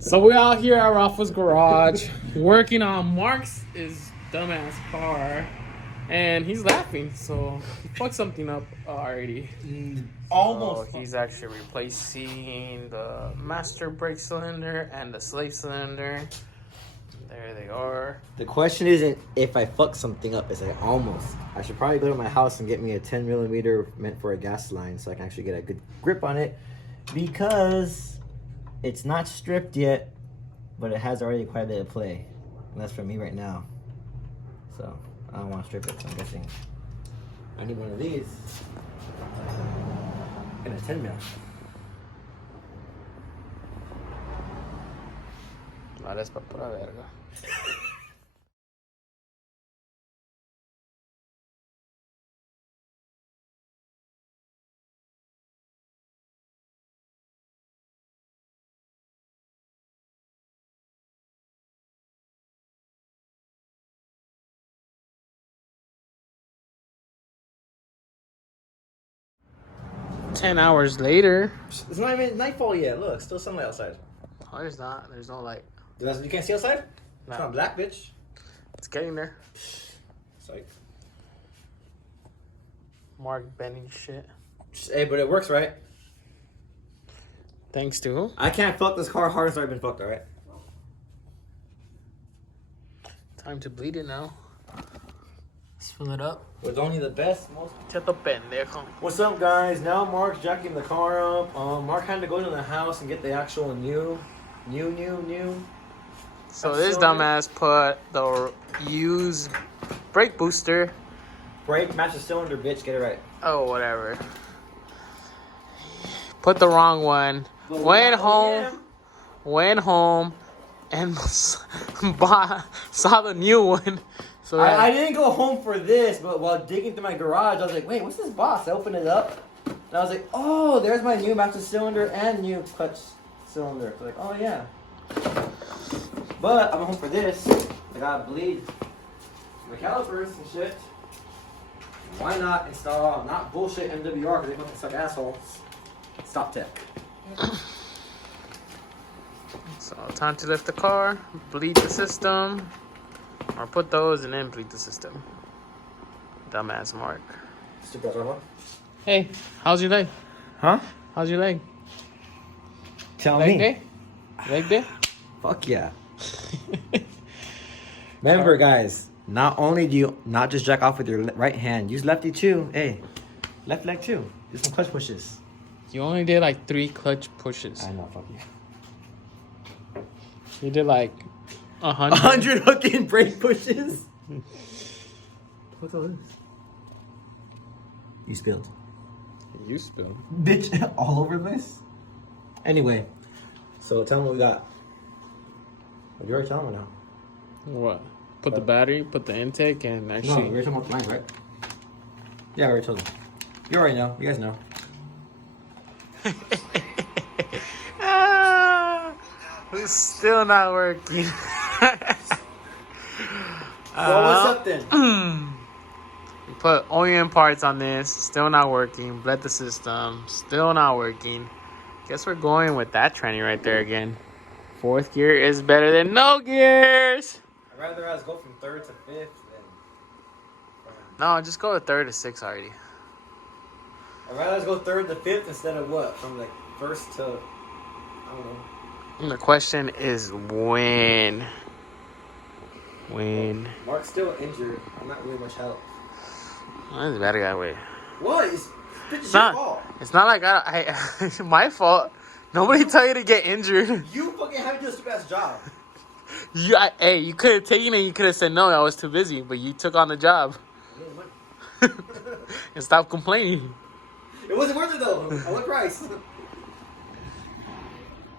So we're out here at Rafa's garage working on Mark's dumbass car, and he's laughing. So he fucked something up already. Almost. So he's actually replacing the master brake cylinder and the slave cylinder. There they are. The question isn't if I fuck something up, it's like almost. I should probably go to my house and get me a 10 millimeter meant for a gas line so I can actually get a good grip on it, because it's not stripped yet, but it has already quite a bit of play. And that's for me right now. So I don't want to strip it, so I'm guessing I need one of these and a 10 mil. Vale, es pa' pura verga. Ten hours later. It's not even nightfall yet. Look, still sunlight outside. Oh, there's not. There's no light. You can't see outside? No. It's not black, bitch. It's getting there. Psych. Mark bending shit. Hey, but it works, right? Thanks to who? I can't fuck this car hard as I've been fucked, alright? Time to bleed it now. Let's fill it up. With only the best, most... Chato pendejo. What's up, guys? Now Mark's jacking the car up. Mark had to go to the house and get the actual new. So this dumbass put the used brake booster. Brake, match the cylinder, bitch. Get it right. Oh, whatever. Put the wrong one. Went home, and saw the new one. So I didn't go home for this, but while digging through my garage, I was like, wait, what's this box? I opened it up, and I was like, oh, there's my new master cylinder and new clutch cylinder. So like, oh yeah. But I'm home for this. I gotta bleed my calipers and shit. Why not install not bullshit MWR, because they fucking suck assholes. Stop tech. So time to lift the car, bleed the system, or put those and then bleed the system. Dumbass Mark. Stupid one. Hey, how's your leg? Huh? How's your leg? Tell Leg me. day? Leg day? Fuck yeah. Remember, guys, not only do you not just jack off with your right hand, use lefty too. Hey, left leg too. Do some clutch pushes. You only did like 3 clutch pushes. I know, fuck you. You did like 100. 100 fucking brake pushes? What's all this? You spilled. You spilled. Bitch, all over this? Anyway, so tell them what we got. You already telling me now. What? Put the battery, put the intake, and No, actually... we already talking about the lines, right? Yeah, I already told them. You already know. You guys know. It's still not working. Well, what's up then? We put OEM parts on this, still not working. Bled the system, still not working. Guess we're going with that tranny right there again. 4th gear is better than no gears. I'd rather us go from 3rd to 5th than... No, just go to 3rd to 6th already. I'd rather us go 3rd to 5th instead of what? From like 1st to... I don't know. And the question is when? When? Mark's still injured. I'm not really much help. That's a bad guy way. What? It's your fault. It's not like I my fault. Nobody tell you to get injured. You fucking have to do a stupid ass job. Hey, you could have taken it. You could have said no. I was too busy, but you took on the job. And stop complaining. It wasn't worth it though. At what price?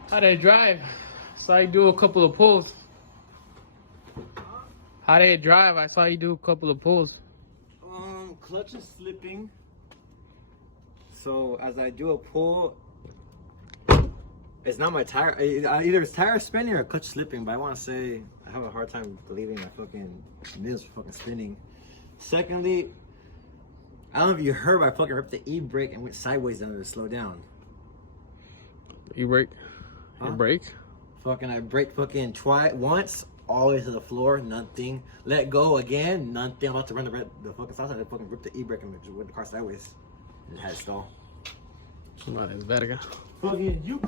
How did it drive? Saw you do a couple of pulls. How did it drive? I saw you do a couple of pulls. Clutch is slipping. So as I do a pull, It's not my tire. Either it's tire spinning or clutch slipping. But I want to say I have a hard time believing my fucking wheels fucking spinning. Secondly, I don't know if you heard, but I fucking ripped the e-brake and went sideways down to slow down. E-brake? Huh? Your brake? Fucking, I braked fucking once, all the way to the floor, nothing. Let go again, nothing. I'm about to run the fucking stop sign. I fucking ripped the e-brake and went the car sideways. And it had to stall. Vale, es verga. Fucking you.